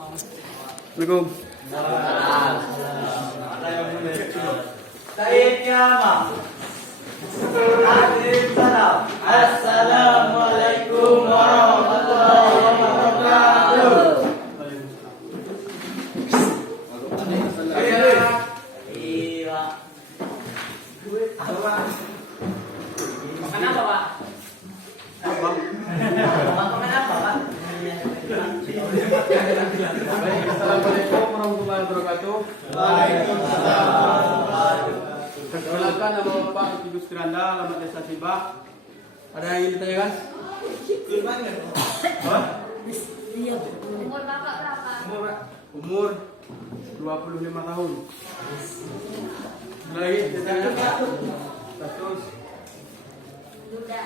Assalamualaikum. Assalamualaikum warahmatullahi wabarakatuh. Makan apa, Pak? Makan apa, Pak? Assalamualaikum warahmatullahi wabarakatuh. Waalaikumsalam. Perkenalkan, nama Bapak Ibu Gusti Randa, alamat Desa Sibak. Ada yang ingin ditanyakan? Umur Bapak berapa? Umur 25 tahun. Ada lagi ditanyakan? Status. Duda.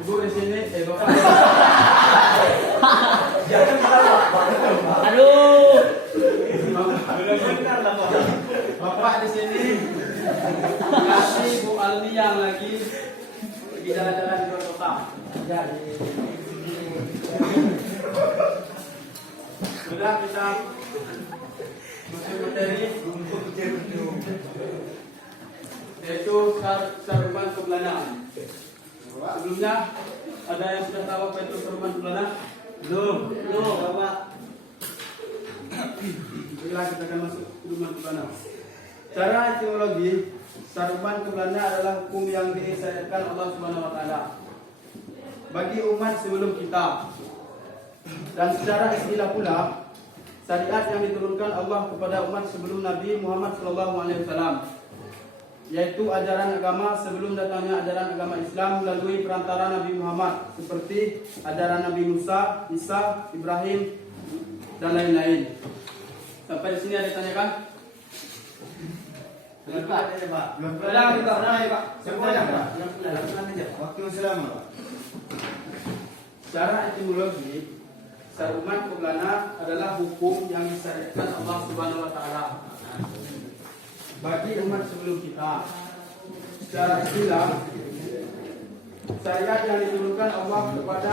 Ibu di sini, Bapak. Aduh. Bapak di sini. Kasih Bu Alni yang lagi jalan-jalan di luar kota. Sudah kita masuk materi, yaitu Saruman Keblana. Sebelumnya ada yang sudah tahu apa itu Saruman Keblana? Belum, Bapak. Baiklah, kita akan masuk Saruman Keblana. Cara etimologi, Saruman Keblana adalah hukum yang disyariatkan Allah Subhanahu wa taala bagi umat sebelum kita. Dan secara istilah pula, syariat yang diturunkan Allah kepada umat sebelum Nabi Muhammad SAW, yaitu ajaran agama sebelum datangnya ajaran agama Islam melalui perantara Nabi Muhammad, seperti ajaran Nabi Musa, Isa, Ibrahim, dan lain-lain. Sampai di sini ada ditanyakan? Secara etimologi, Saruman Keblana adalah hukum yang disyariatkan Allah Subhanahu wa taala bagi umat sebelum kita. Secara istilah, syariat yang diturunkan Allah kepada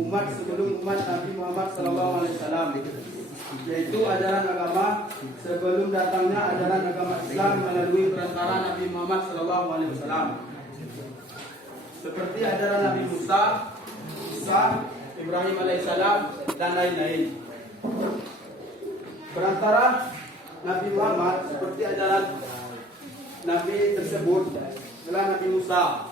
umat sebelum umat Nabi Muhammad SAW, yaitu ajaran agama sebelum datangnya ajaran agama Islam melalui perantara Nabi Muhammad SAW, seperti ajaran Nabi Musa, Isa, Ibrahim alaihissalam, dan lain-lain. Perantara Nabi Muhammad seperti ajaran Nabi tersebut adalah Nabi Musa.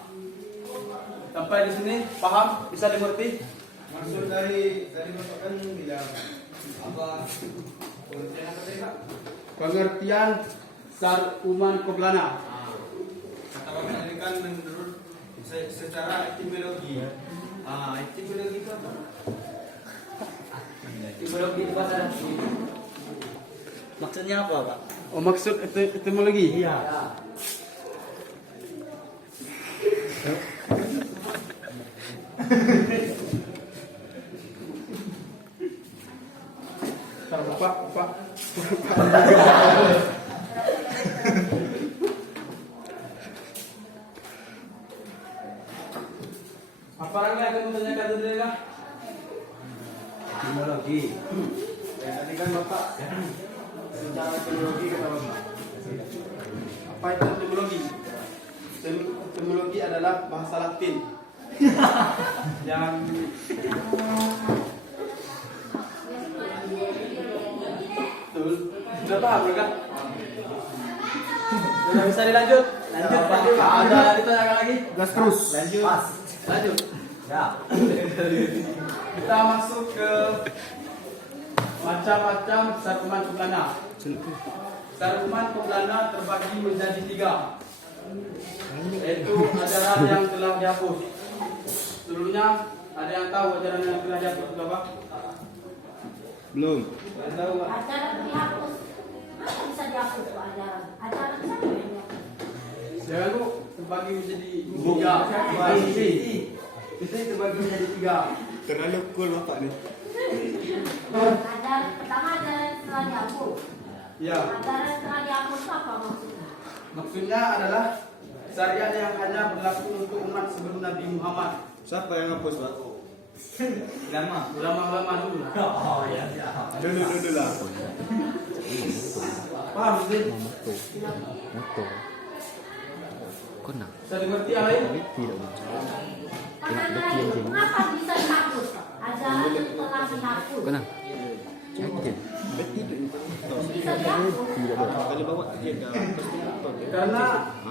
Sampai di sini paham? Bisa dimengerti? Maksud dari Bapak kan bilang apa? Pengertian Saruman Keblana. Kata Bapak tadi kan menurut secara etimologi. Etimologi itu apa? Etimologi itu bahasa Arab. Maksudnya apa, Pak? Oh, maksud etimologi? Iya. Pak. Apa lagi yang kamu tanyakan tadi kah? Etimologi. Ya, tadi kan Bapak secara etimologi kata Bapak. Apa itu etimologi? Etimologi adalah bahasa Latin yang betul. Sudah paham kan? Sudah bisa dilanjut? Lanjut. Ada ditanyakan lagi? Gas terus. Lanjut. Lanjut. Ya. Kita masuk ke macam-macam Saruman Keblana. Saruman Keblana terbagi menjadi 3, yaitu ajaran yang telah dihapus. Sebelumnya ada yang tahu ajaran yang telah dihapus apa? Belum. Ada tahu nggak? Ajaran dihapus. Masa bisa dihapus Pak ajaran? Ajaran saya yang dihapus. Jangan lu terbagi menjadi 3. Itu terbagi menjadi 3. Terlalu cool Bapak nih. Ajaran pertama ajaran setelah dihapus. Ya, Ajaran setelah dihapus itu apa maksudnya? maksudnya adalah syariat yang hanya berlaku untuk umat sebelum Nabi Muhammad Siapa yang hapus, Pak? Lama. Ulama-ulama dulu lah. Oh ya. Dulu lah. Paham sih? Moto. Kau nak? Saya mengerti yang lain. Mengapa bisa dihapus? Pak? Ajaran itu telah dihapus. Kau nak? Yakin? Bisa dihapus. Kalau bawa dia ke Karena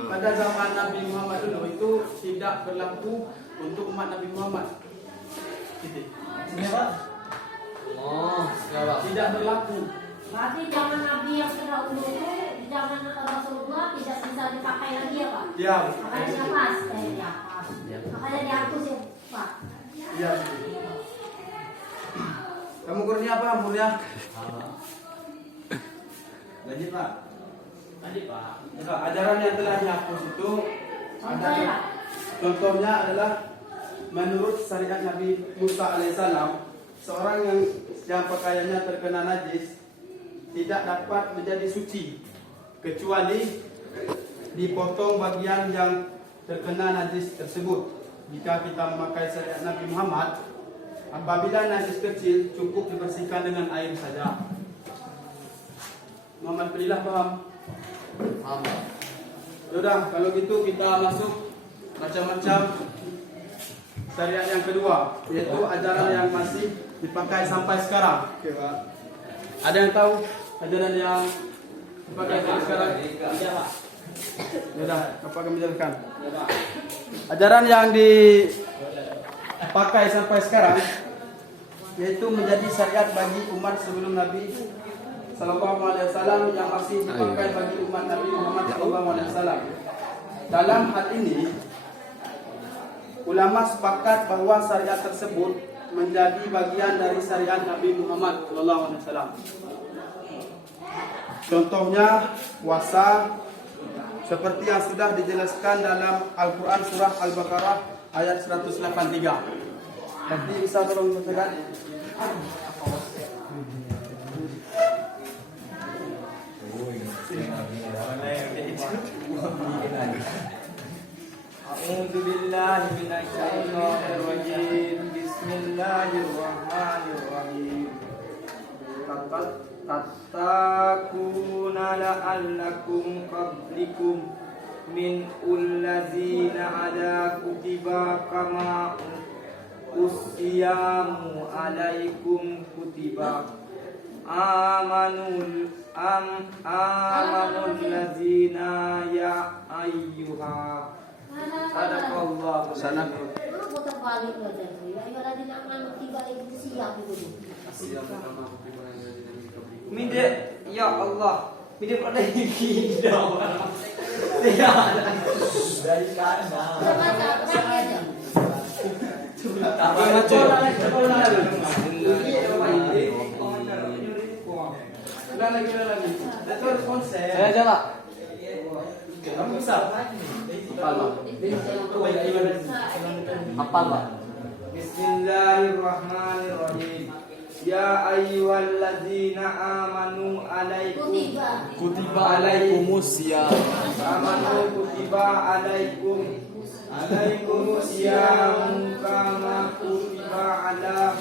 pada zaman Nabi Muhammad dulu itu tidak berlaku untuk umat Nabi Muhammad. Titik. Oh, sekarang. Tidak berlaku. Berarti zaman Nabi yang terdahulu itu di zaman Rasulullah tidak bisa dipakai lagi ya Pak? Ya. Makanya dihapus. Makanya dihapus ya Pak. Ya. Kamu kurnia apa umurnya? Lanjut, Pak. Tadi Pak. Enggak, ajaran yang telah dihapus itu Contohnya Pak. contohnya adalah menurut syariat Nabi Musa alaihissalam, seorang yang pakaiannya terkena najis tidak dapat menjadi suci kecuali dipotong bagian yang terkena najis tersebut. Jika kita memakai syariat Nabi Muhammad, apabila najis kecil cukup dibersihkan dengan air saja. Muhammad Fadilah paham? Paham. Yaudah, kalau gitu kita masuk macam-macam syariat yang kedua, yaitu ajaran yang masih dipakai sampai sekarang. Oke, Pak. Ada yang tahu ajaran yang dipakai sampai sekarang? Iya Pak. Yaudah, apa kami jelaskan? Iya Pak. Ajaran yang dipakai sampai sekarang yaitu menjadi syariat bagi umat sebelum Nabi Sallallahu Alaihi Wasallam yang masih dipakai bagi umat Nabi Muhammad Sallallahu Alaihi Wasallam. Dalam hal ini, ulama sepakat bahwa syariat tersebut menjadi bagian dari syariat Nabi Muhammad Sallallahu Alaihi Wasallam. Contohnya puasa, seperti yang sudah dijelaskan dalam Al-Quran surah Al-Baqarah ayat 183. Nanti bisa tolong bacakan? A'udzu billahi minasyaitonir rajim. Bismillahirrahmanirrahim. Tattaquna la'allakum qablikum min ullazina ada kutiba kama usiyamu alaikum kutiba amanul lazina ya ayyuha sadaqallahu Sana. Lu putar balik aja tuh. Ya ayo lagi nama tiba ibu siap itu. Mide ya Allah mide pada gini dong ya dari sana Baca aja. Ulang lagi. Itu konsep. saya aja lah Kamu bisa. hafal Pak. Bismillahirrahmanirrahim. Ya ayyuhalladzina amanu alaikum Kutiba. alaikumusiyam. Amanu kutiba alaikumusiyam kama kutiba ala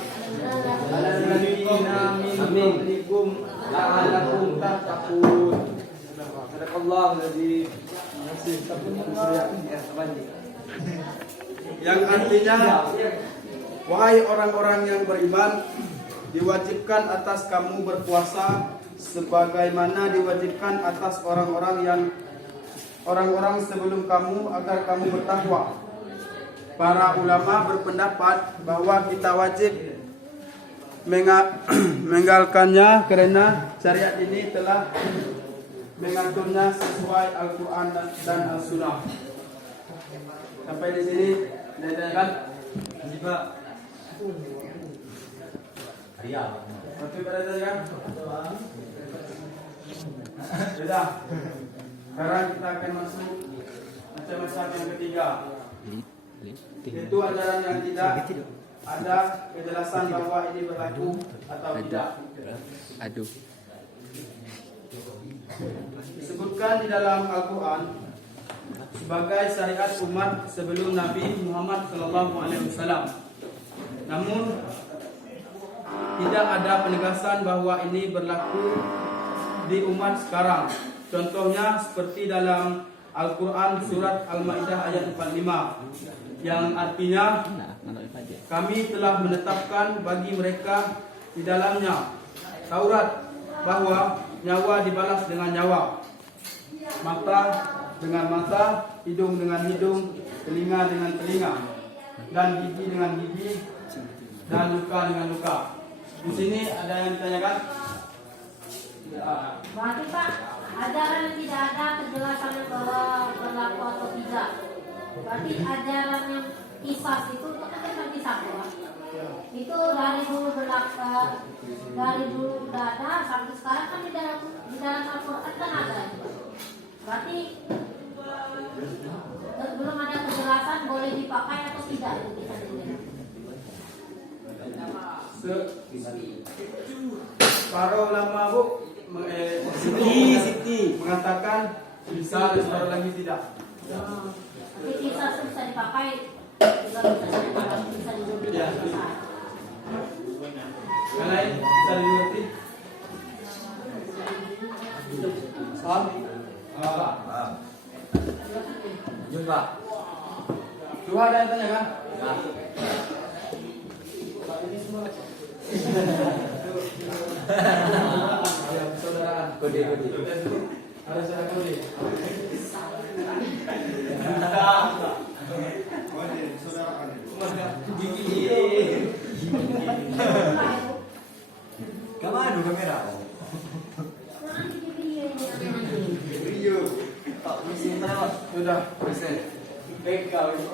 alladzina min qablikum la'allakum tattaqun. Sadaqallahul adzim. Yang artinya, wahai orang-orang yang beriman, diwajibkan atas kamu berpuasa sebagaimana diwajibkan atas orang-orang sebelum kamu agar kamu bertakwa. Para ulama berpendapat bahwa kita wajib meninggalkannya karena syariat ini telah mengaturnya sesuai Al-Quran dan As-Sunnah. Sampai di sini, kan? Jika Betul pada tadi kan? Sudah. Sekarang kita akan masuk macam-macam yang ketiga. Itu ajaran yang tidak ada kejelasan bahwa ini berlaku atau tidak. Aduh. Disebutkan di dalam Al-Quran sebagai syariat umat sebelum Nabi Muhammad SAW. Namun tidak ada penegasan bahwa ini berlaku di umat sekarang. Contohnya seperti dalam Al-Quran surat Al-Ma'idah ayat 45 yang artinya kami telah menetapkan bagi mereka di dalamnya Taurat bahwa nyawa dibalas dengan nyawa, mata dengan mata, hidung dengan hidung, telinga dengan telinga, dan gigi dengan gigi, dan luka dengan luka. Di sini ada yang ditanyakan? Berarti Pak, ajaran yang tidak ada kejelasan yang berlaku atau tidak. Berarti ajaran yang kisah itu kan tentang kisah Pak. Itu dari dulu berlaku, dari dulu udah ada sampai sekarang kan di dalam Al-Quran kan ada. Berarti belum ada kejelasan boleh dipakai atau tidak itu kisah ini. Para ulama Bu mengatakan bisa, separuh lagi tidak. Tapi kisah bisa dipakai, juga bisa Ya. digunakan. Yang lain bisa dimengerti? Paham? Jumpa. Dua ada yang tanya kan? Saudaraan. Kode. Ada saudara kode. Kamado kamera. Sudah.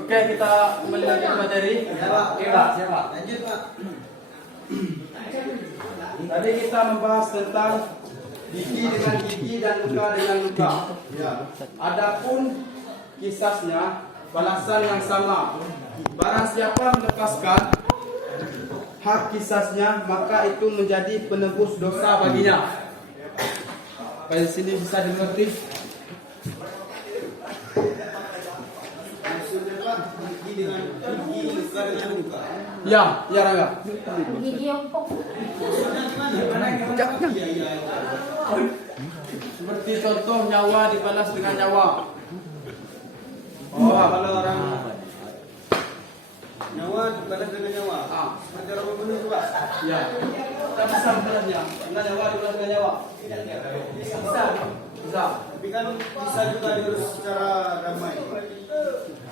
Oke, kita kembali lagi ke materi. Oke, Pak. Siapa? Lanjut Pak. Tadi kita membahas tentang gigi dengan gigi dan luka dengan luka. Ya. Adapun kisahnya balasan yang sama. Barang siapa melepaskan hak kisahnya, maka itu menjadi penebus dosa baginya. Pada sini bisa dimengerti? Maksudnya Pak, gigi dengan gigi, luka dengan luka. Ya, ya Rangga. Gigi empuk. Seperti contoh nyawa dibalas dengan nyawa. Oh, kalau orang nyawa dibalas dengan nyawa. Ah, Seperti orang membunuh itu Pak. ya. Kita bisa membalasnya. Dengan nyawa dibalas dengan nyawa. Bisa. Bisa. Tapi kan bisa juga diurus secara damai.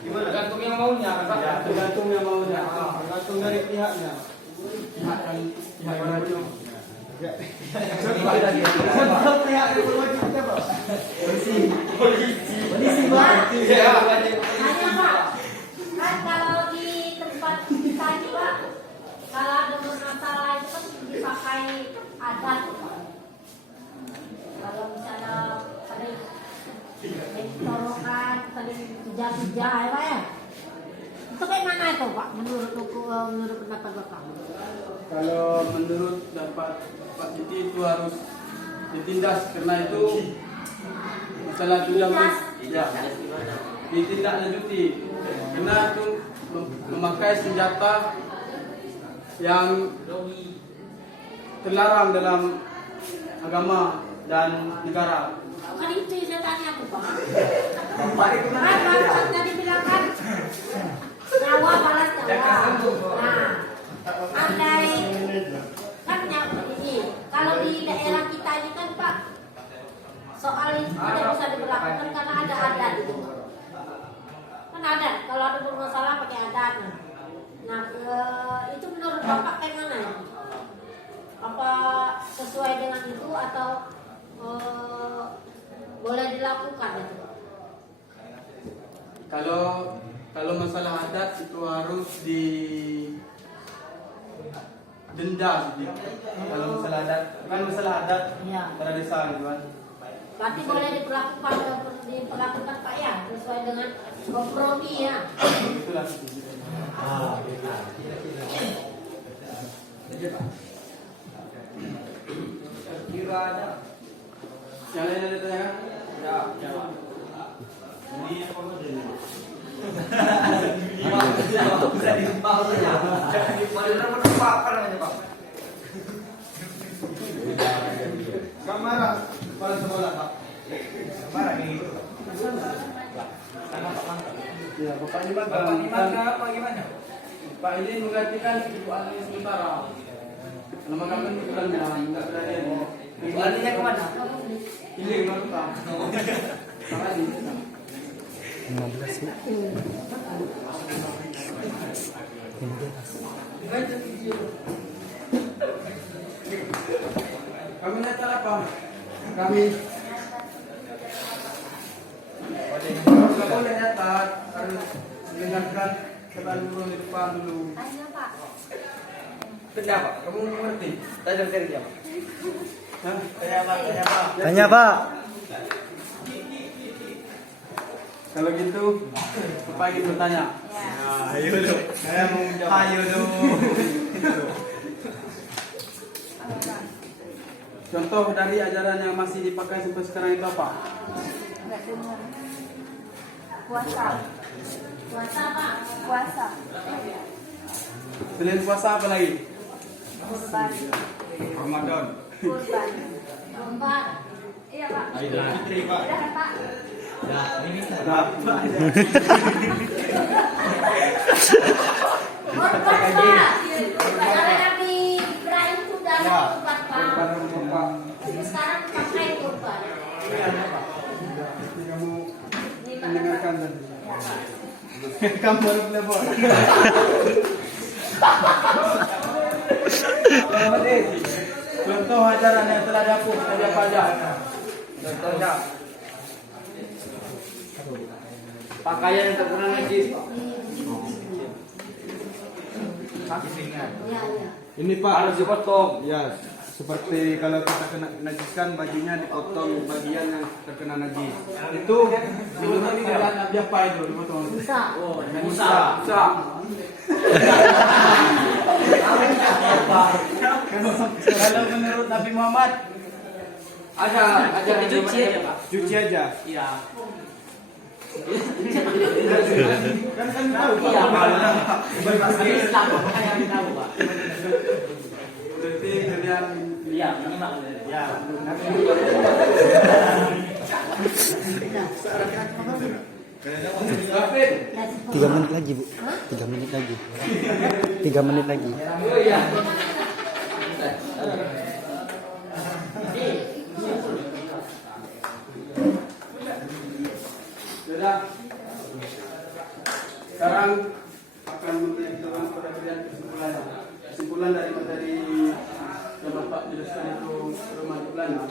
Gimana? Tergantung yang maunya, ya, tergantung yang maunya. Ah, Tergantung dari pihaknya. pihak yang maju. Coba lagi. Pihak yang berwajib kita Pak. Polisi Pak. Ya. Hanya Pak, kan kalau di tempat kita ini Pak, kalau ada bermasalah itu kan dipakai adat Pak. Kalau misalnya saling torokan, saling pijah-pijah ya Pak ya. Itu kayak mana itu Pak menurut pendapat Bapak? Kalau menurut dapat Pak Titi itu harus ditindas karena itu masalah yang ya ditindaklanjuti karena itu memakai senjata yang terlarang dalam agama dan negara. Kan itu yang saya tanya tuh Pak. Kan Bapak tadi bilang kan nyawa balas nyawa. Nah, andai kan nyawa ini kalau di daerah kita ini kan Pak soal itu tidak bisa diberlakukan karena ada adat itu. Kan adat kalau ada bermasalah pakai adat. Nah, itu menurut Bapak kayak mana ya? Apa sesuai dengan itu atau boleh dilakukan itu? Kalau masalah adat itu harus di denda gitu. Kalau masalah adat, kan masalah adat Iya. pada desa gitu kan. Berarti boleh diperlakukan Pak ya sesuai dengan kompromi ya. Itulah. Kira ada. Yang lain ada tanya? Ya. Ini Kamera kepala sekolah Pak. Ya, Bapak Iman. Pak ini menggantikan Ibu Ani sementara. Nama kami bulannya enggak berani. Ibu Aninya kemana? Hilang Pak. Sama di sana. 15 ya. Kami nyata apa? Kami nggak boleh nyata, harus mendengarkan kata dulu di depan dulu. Tanya Pak. Kenapa? Kamu mengerti? Tanya dari siapa? Hah? Tanya apa? Tanya Pak. Kalau gitu, Bapak ingin bertanya. Ayo dong. Saya mau menjawab. Ayo dong. Contoh dari ajaran yang masih dipakai sampai sekarang itu apa? Enggak dengar. Puasa. Puasa Pak. Puasa. Selain puasa apa lagi? Kurban. Ramadan. Kurban. Kurban. Iya Pak. Idul Fitri Pak. Udah kan, Pak. Ada apa? Kurban Pak. Karena Nabi Ibrahim sudah Ya. kurban Pak. Bapak. Jadi sekarang pakai kurban. Kamu Ini Pak. mendengarkan tadi. Ya, Pak. Kamu baru telepon. Contoh ajaran yang telah dihapus dari apa aja? Contohnya pakaian yang terkena najis. Iya, iya. Ini Pak harus dipotong. Ya, seperti kalau kita kena najiskan bajunya dipotong bagian yang terkena najis. Itu menurut kalian Nabi apa itu dipotong? Bisa. Musa. Kalau menurut Nabi Muhammad ada cuci aja Pak. Cuci aja. Iya. Kan tahu Pak. Islam yang tahu Pak. Berarti kalian lihat minimal ya. 3 menit lagi Bu. 3 menit lagi. 3 menit lagi. Oh iya. Sudah. Sekarang akan memberikan kepada kalian kesimpulan dari materi yang Bapak jelaskan itu Seruman Kelana.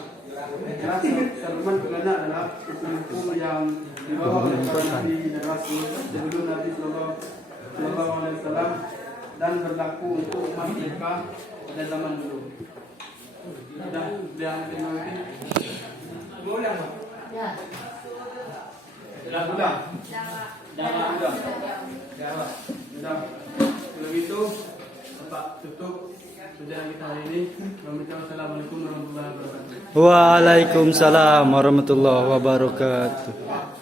Jelas Seruman Kelana adalah hukum yang dibawa oleh para nabi dan rasul sebelum Nabi Sallallahu Alaihi Wasallam dan berlaku untuk umat mereka pada zaman dulu. Sudah yang dimiliki. Boleh Pak? Ya. Sudah. Sudah. Kalau itu Bapak tutup sudah kita hari ini. Assalamualaikum warahmatullahi wabarakatuh. Waalaikumsalam warahmatullahi wabarakatuh.